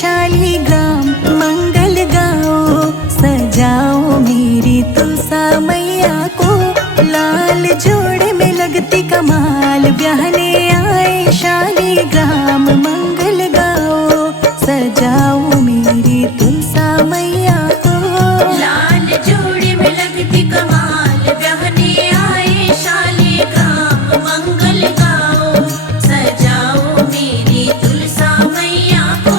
शालीग्राम मंगल गाओ, सजाओ मेरी तुलसा मैया को। लाल जोड़े में लगती कमाल, ब्याहने आए शालीग्राम मंगल गाओ, सजाओ मेरी तुलसा मैया को। लाल जोड़े में लगती कमाल, ब्याहने आए शालीग्राम मंगल गाओ, सजाओ मेरी तुलसा मैया को।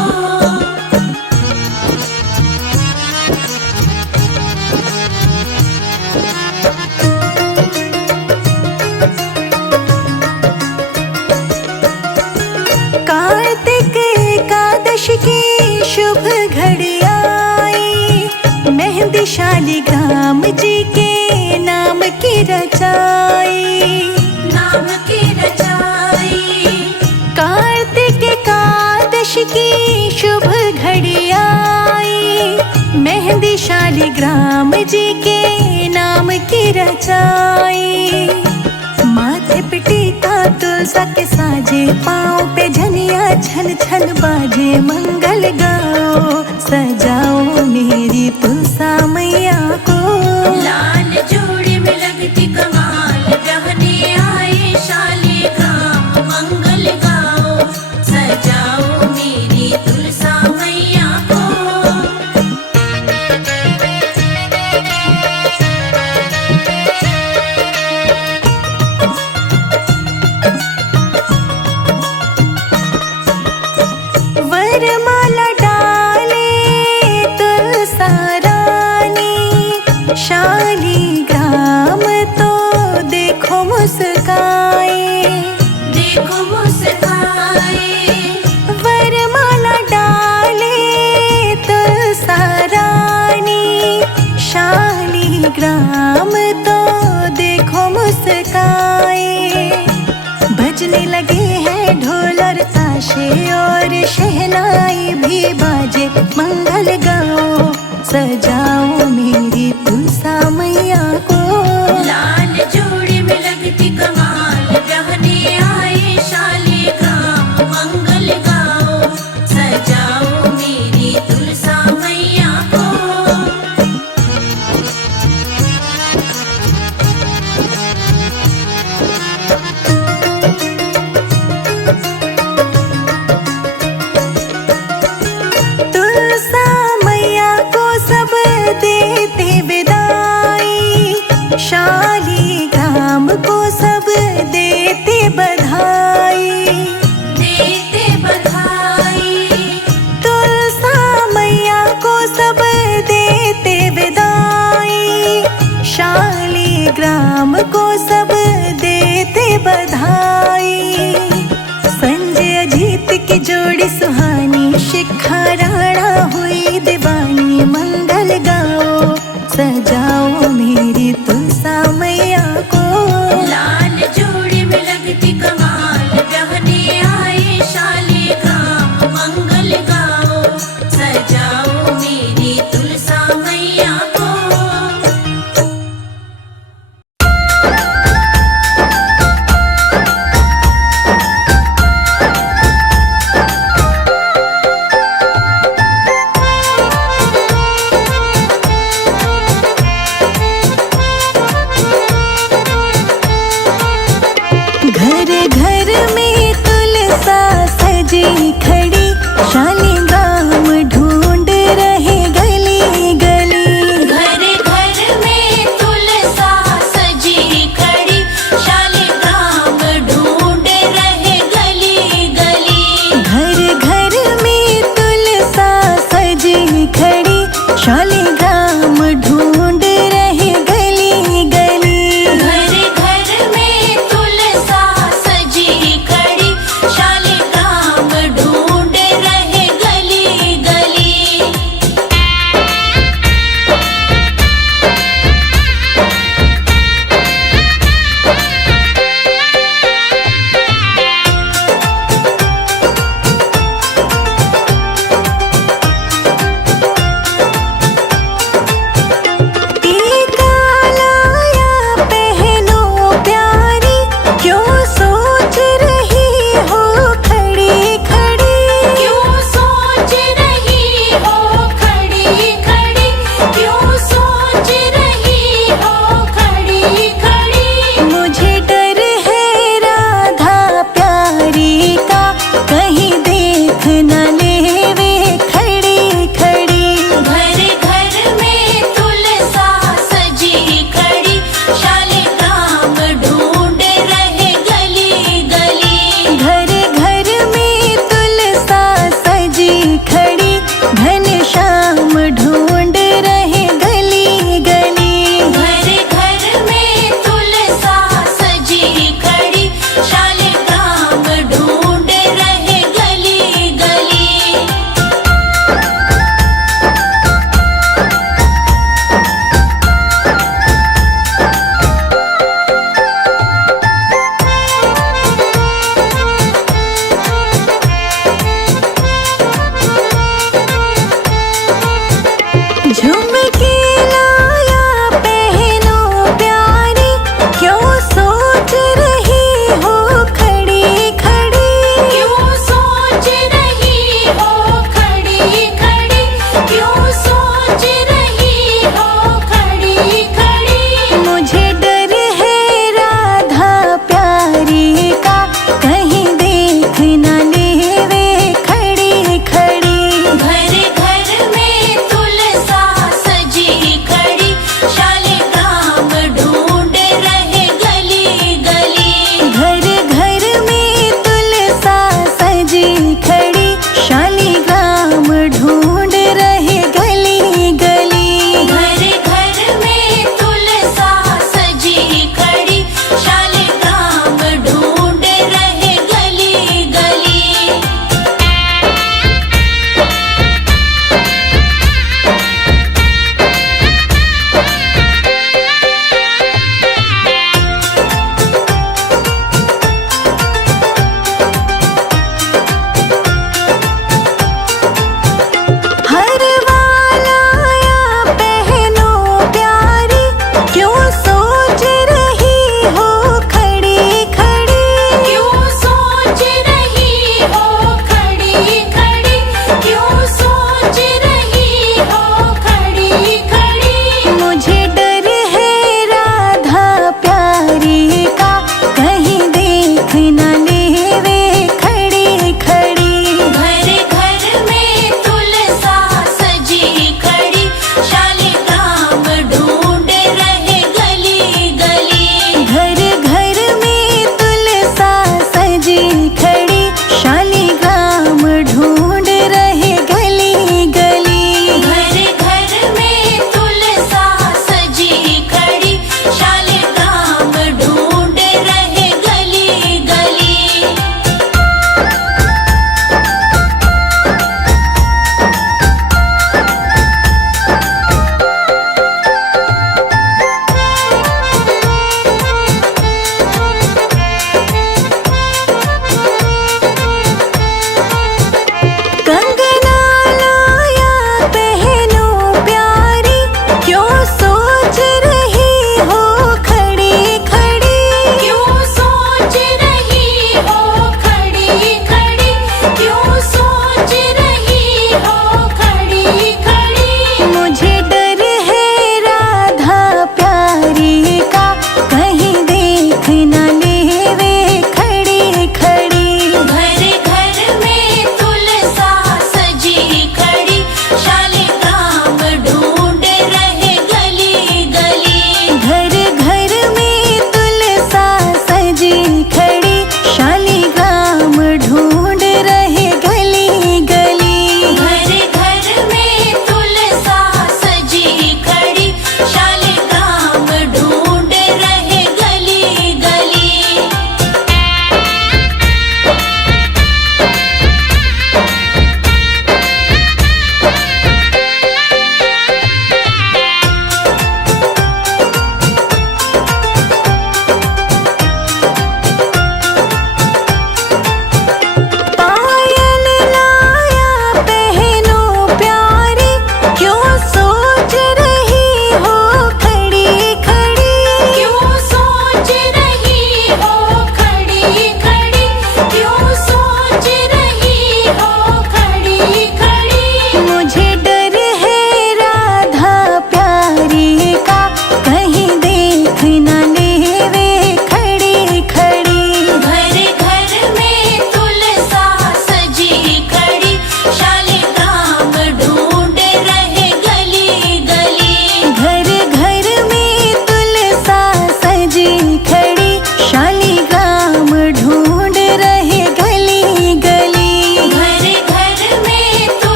कार्तिक एकादशी की शुभ घड़ी आई, मेहंदी शालीग्राम जी के नाम की रचाई, नाम की रचाई। कार्तिक एकादशी की शुभ घड़ी आई, मेहंदी शालीग्राम जी के नाम की रचाई। माथे पे टीका तुलसा के साजे, पाँव पे झनिया छन छन बाजे, मंगल गाओ सजाओ मेरी तुलसा मैया को। लाल जोड़े में लगती कमाल, ब्याहने आए शालीग्राम मंगल गाओ, सजाओ मेरी तुलसा मैया को। वरमाला डाले तुलसा रानी, शालीग्राम तो देखो मुस्काए, देखो मुस्काए। वरमाला डाले तुलसा रानी, शालीग्राम तो देखो मुस्काए। बजने लगे हैं ढोल और ताशे, और शहनाई भी बाजे, मंगल गाओ सजाओ मेरी तुलसा मैया को। लाल जोड़े में लगती कमाल, ब्याहने आए शालीग्राम मंगल गाओ, सजाओ मेरी तुलसा मैया को। तुलसा मैया को सब देते विदाई, शालीग्राम को सब देते बधाई, देते बधाई। तुलसा मैया को सब देते विदाई, शालीग्राम को सब देते बधाई। संजय अजीत की जोड़ी सुहानी, शिखा राणा हुई दीवानी, मंगल गाओ सजाओ मेरी तुलसा मैया को। लाल जोड़े में लगती कमाल, ब्याहने आए शालीग्राम मंगल गाओ, सजाओ मेरी तुलसा मैया को।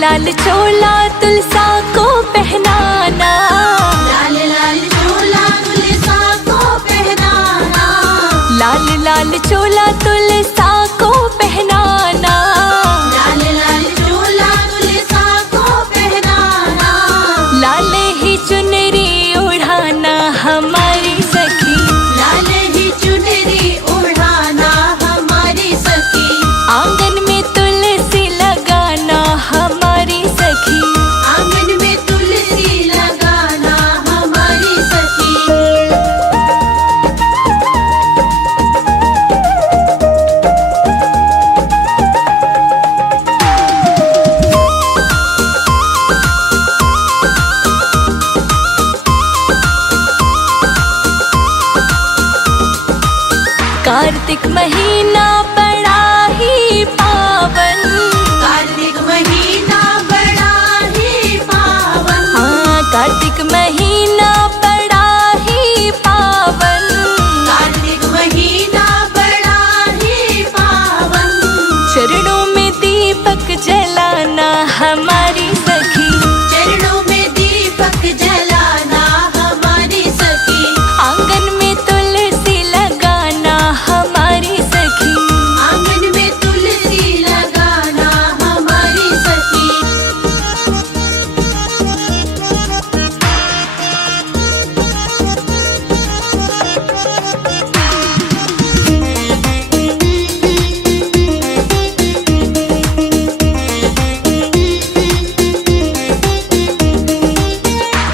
लाल चोला तुलसा को पहनाना, लाल लाल चोला तुलसा को पहनाना, लाल लाल चोला तुलसा को पहनाना, लाल लाल चोला तुलसा को पहनाना, लाल ही चुनरी ओढ़ाना हमारी सखी, लाल ही चुनरी ओढ़ाना हमारी सखी, आंगन में तुलसी लगाना हमारी सखी, आंगन में तुलसी लगाना हमारी सखी। कार्तिक महीना बड़ा ही पावन, कार्तिक महीना बड़ा ही पावन, हाँ कार्तिक महीना बड़ा ही पावन, कार्तिक महीना बड़ा ही पावन, चरणों में दीपक जलाना हमारी सखी, चरणों में दीपक जलाना हमारी सखी, आंगन में तुलसी लगाना हमारी सखी, आंगन में तुलसी लगाना हमारी सखी।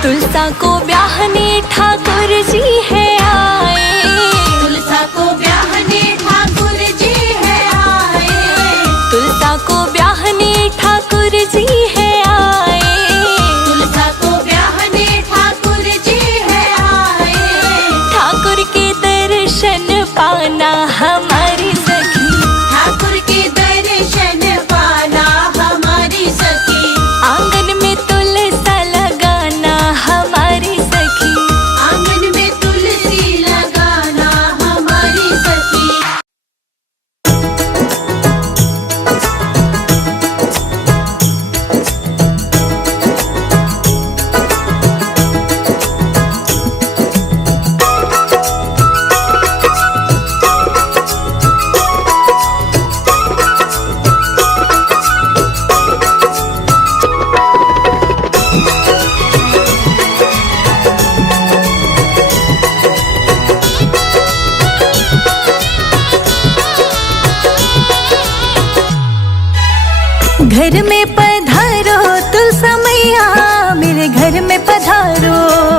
तुलसा को ब्याहने ठाकुर जी है आए, तुलसा को ब्याहने ठाकुर जी है आए, तुलसा को ब्याहने ठाकुर जी है आए, तुलसा को ब्याहने ठाकुर जी है आए, ठाकुर के दर्शन पाना हमारी सखी, ठाकुर के दर्शन पाना हमारी सखी, आंगन में तुलसा लगाना हमारी सखी, आंगन में तुलसी लगाना हमारी सखी। घर में पधारो तुलसा मैया, मेरे घर में पधारो,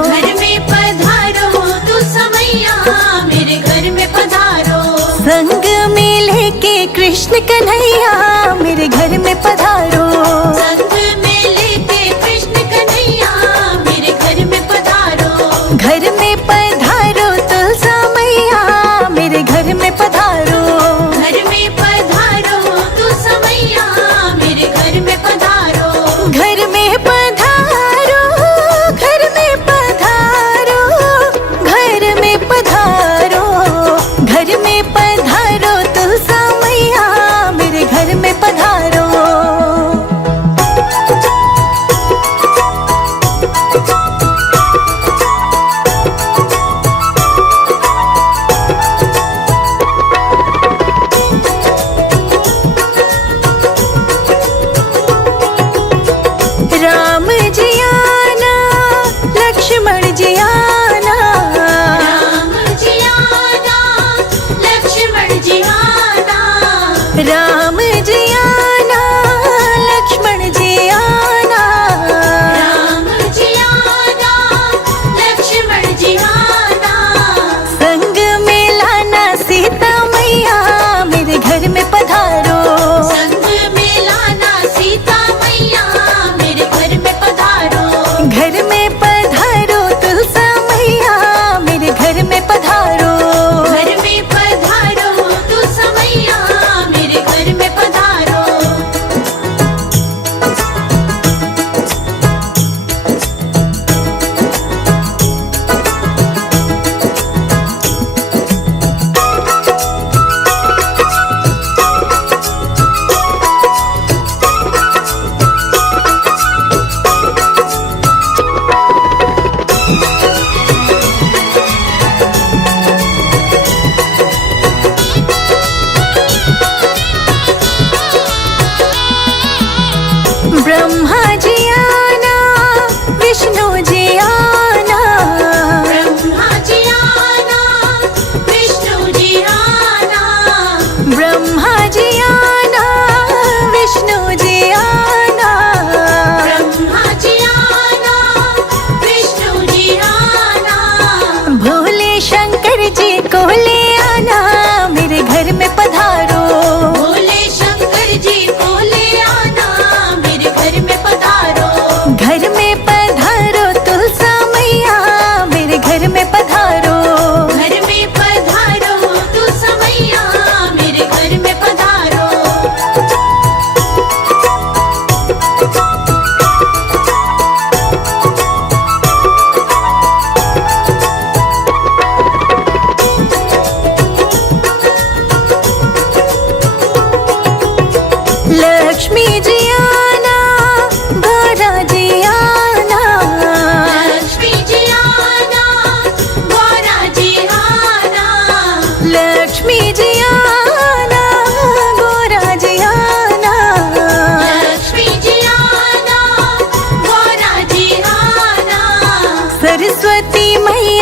घर में पधारो तुलसा मैया, मेरे घर में पधारो, संग में लेके कृष्ण कन्हैया, मेरे घर में पधारो, संग में लेके कृष्ण कन्हैया, मेरे घर में पधारो, घर में पधारो तुलसा मैया, मेरे घर में पधारो, घर में पधारो तुलसा मैया, मेरे घर में पधारो, घर में पधारो, घर में पधारो, घर में पधारो, घर में पधारो तुलसा मैया, मेरे घर में पधारो।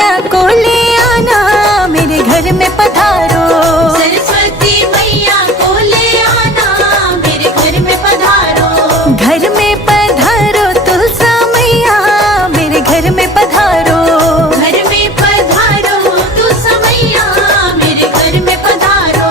मैया को ले आना, मेरे घर में पधारो। सरस्वती मैया को ले आना, मेरे घर में पधारो। घर में पधारो तुलसा मैया, मेरे घर में पधारो। घर में पधारो तुलसा मैया, मेरे घर में पधारो।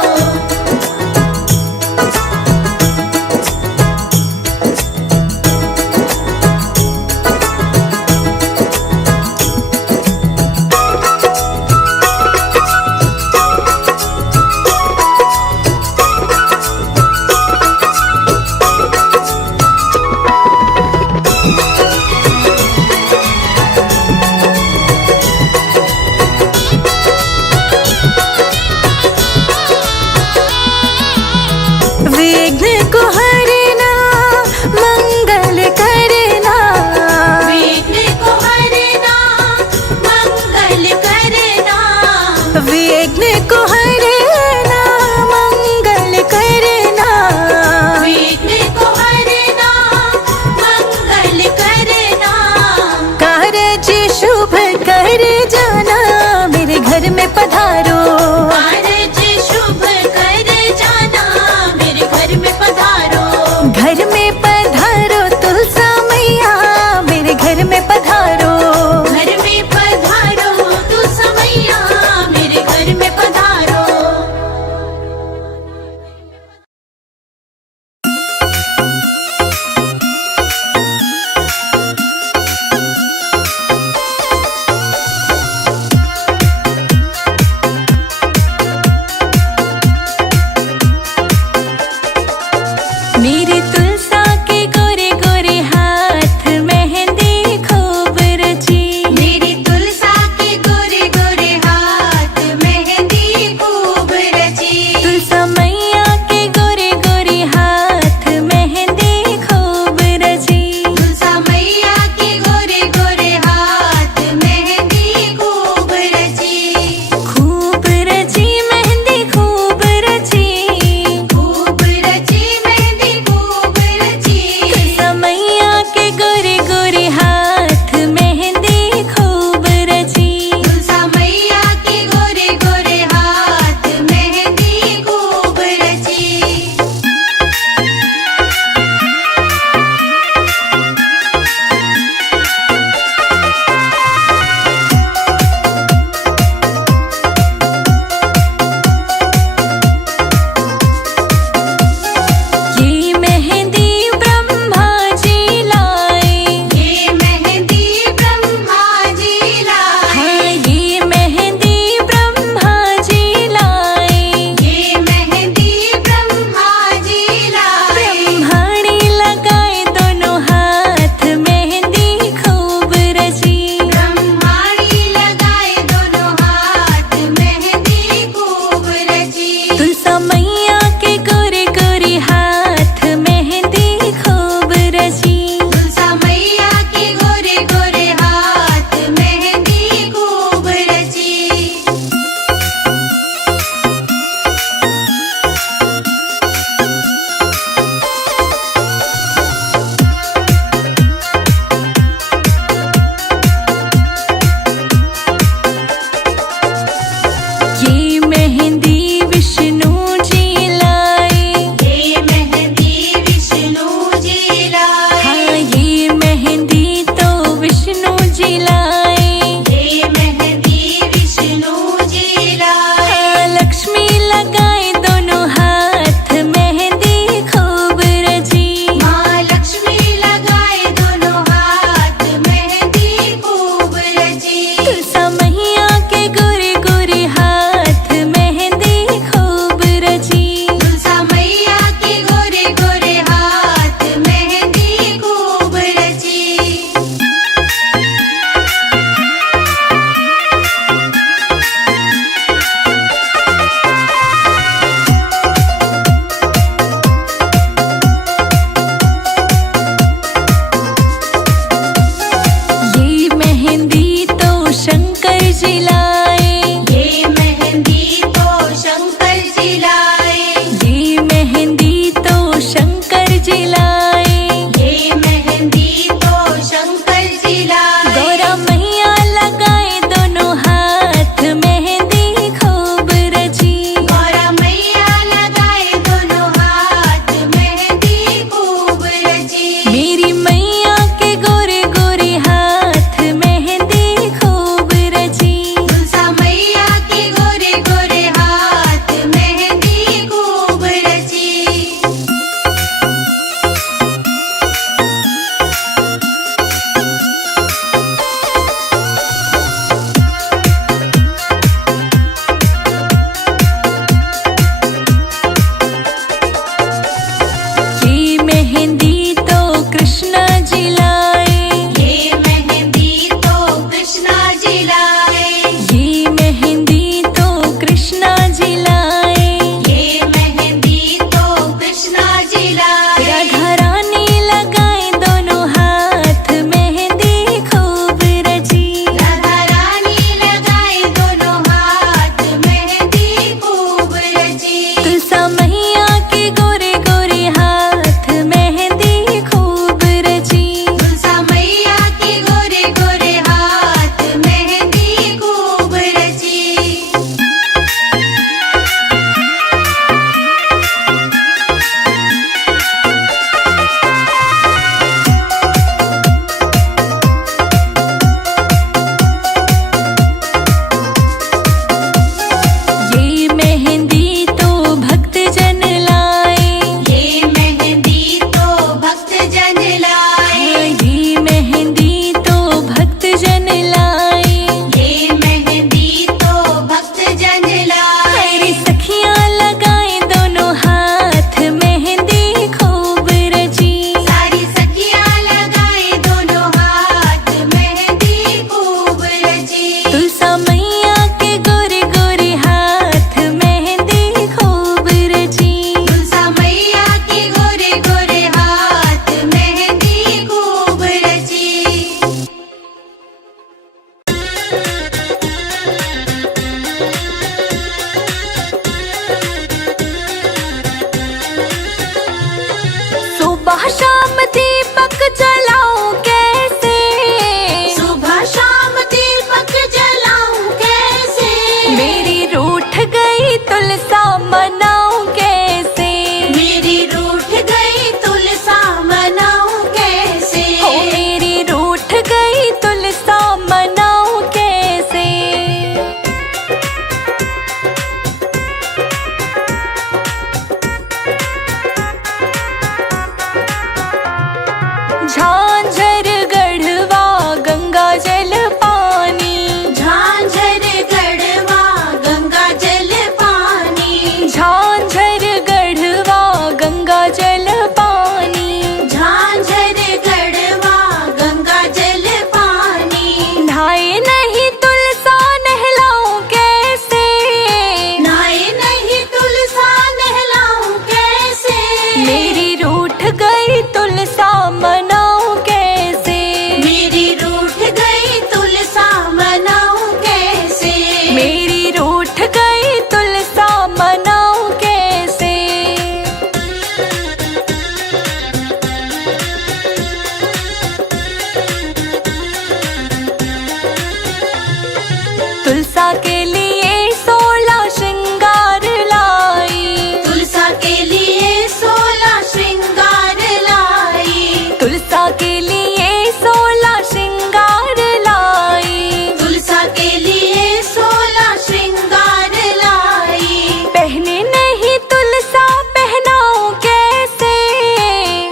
तुलसा के लिए 16 श्रृंगार लाई। तुलसा के लिए 16 श्रृंगार लाई। तुलसा के लिए 16 श्रृंगार लाई। तुलसा के लिए 16 श्रृंगार लाई। पहने नहीं तुलसा पहनाऊं कैसे,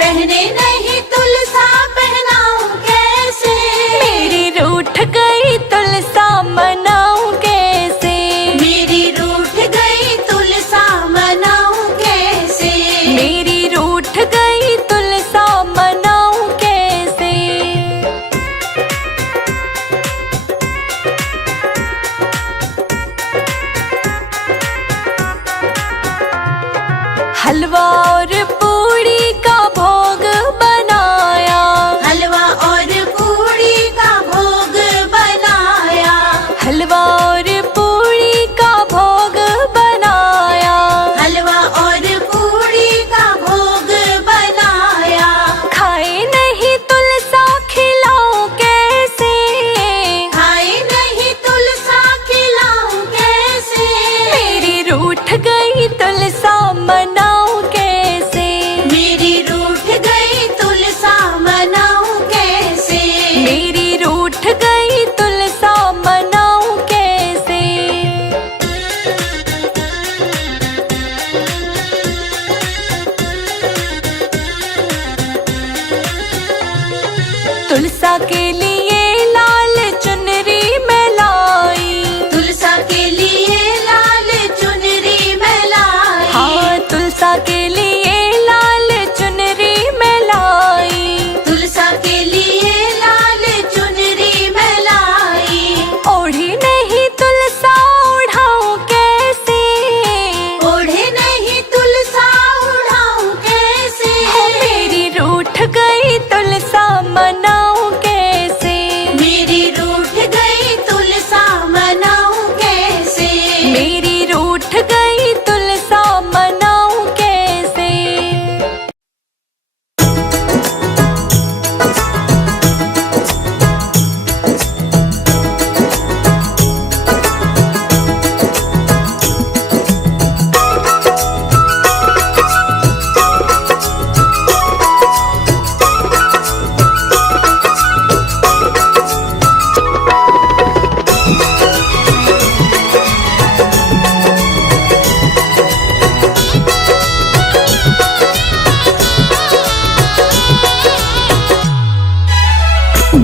पहने नहीं तुलसा पहनाऊं कैसे। मेरी रूठ गई तुलसा मनाऊं कैसे। मेरी रूठ गई तुलसा मनाऊं कैसे। मेरी रूठ गई तुलसा मनाऊं कैसे। हलवा और पूड़ी का भोग बनाया। हलवा और पूड़ी का भोग बनाया। हलवा और पूड़ी का भोग बनाया। हलवा और पूड़ी का भोग बनाया। खाए नहीं तुलसा खिलाऊं कैसे। खाए नहीं तुलसा खिलाऊं कैसे। मेरी रूठ गई तुलसा मनाऊं कैसे। मेरी रूठ गई तुलसा मनाऊं कैसे। मेरी रूठ गई तुलसा मनाऊं कैसे। तुलसा के लिए लाल चुनरी मैं लाई। तुलसा के लिए लाल चुनरी मैं लाई। हाँ, तुलसा के लिए लाल चुनरी मैं लाई। तुलसा के लिए लाल चुनरी मैं लाई। ओढ़ी नहीं तुलसा उड़ाऊं कैसे। ओढ़े नहीं तुलसा उड़ाऊं कैसे। मेरी रूठ गई तुलसा मनाऊं कैसे। मेरी रूठ गई तुलसा मनाऊं कैसे। मेरी रूठ गई तुलसा मनाऊं कैसे।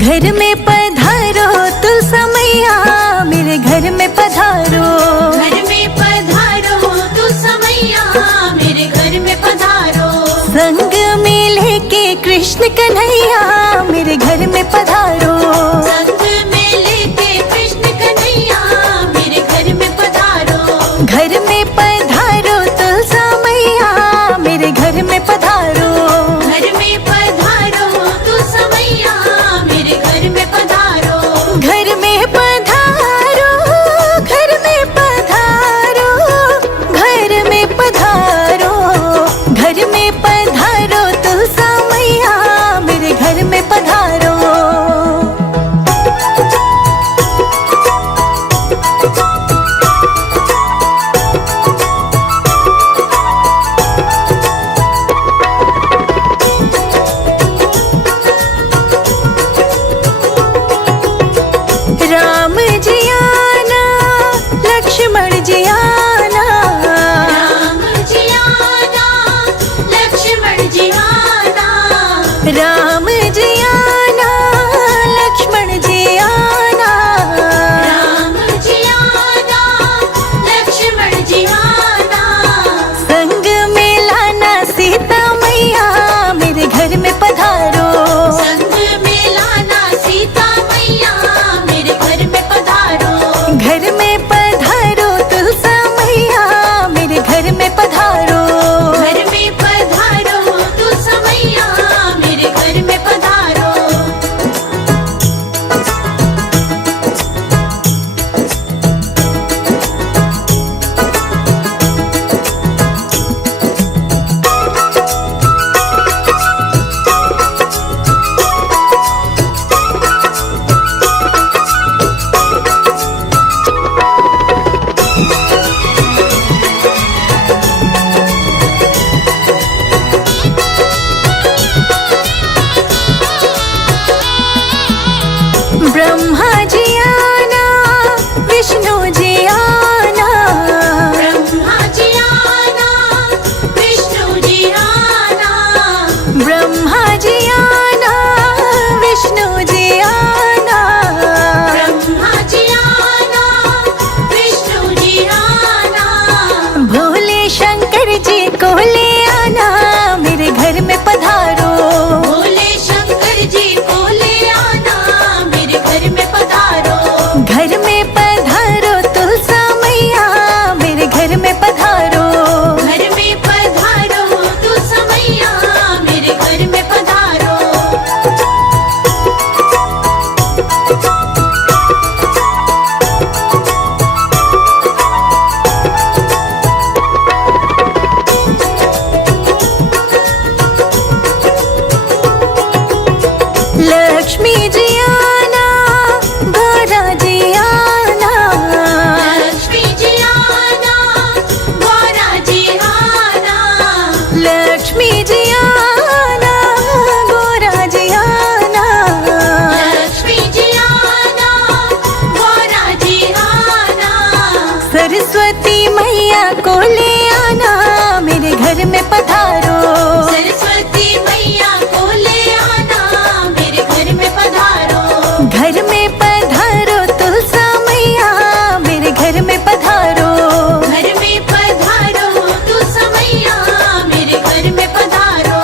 घर में पधारो तुलसा मैया, मेरे घर में पधारो। घर में पधारो तुलसा मैया, मेरे घर में पधारो। संग में लेके कृष्ण कन्हैया, मेरे घर में पधारो। संग में लेके कृष्ण कन्हैया, मेरे घर में पधारो। घर में पधारो तुलसा मैया, मेरे घर में पधारो। घर में पधारो तुलसा मैया, मेरे घर में पधारो। घर में पधारो, घर में पधारो, घर में पधारो। घर में पधारो तुलसा मैया, मेरे घर में पधारो। ब्रह्मा जी आना, विष्णु जी आना, ब्रह्मा जी आना, विष्णु जी आना, ब्रह्मा जी आना, विष्णु जी आना, ब्रह्मा जी आना, विष्णु जी आना, भोले शंकर जी को ले आना, मेरे घर में पधारो। भोले शंकर जी को ले आना, मेरे घर में पधारो। घर में पधारो तुलसा मैया, मेरे घर में पधारो। घर में पधारो तुलसा मैया, मेरे घर में पधारो। लक्ष्मी जी आना, गौरा जी आना, लक्ष्मी जी आना, गौरा जी आना, लक्ष्मी जी आना, गौरा जी आना, लक्ष्मी जी आना, गौरा जी आना, सरस्वती मैया को ले आना, मेरे घर में पधारो। सरस्वती मैया को ले आना, मेरे घर में पधारो। घर में पधारो तुलसा मैया, मेरे घर में पधारो। घर में पधारो तुलसा मैया, मेरे घर में पधारो।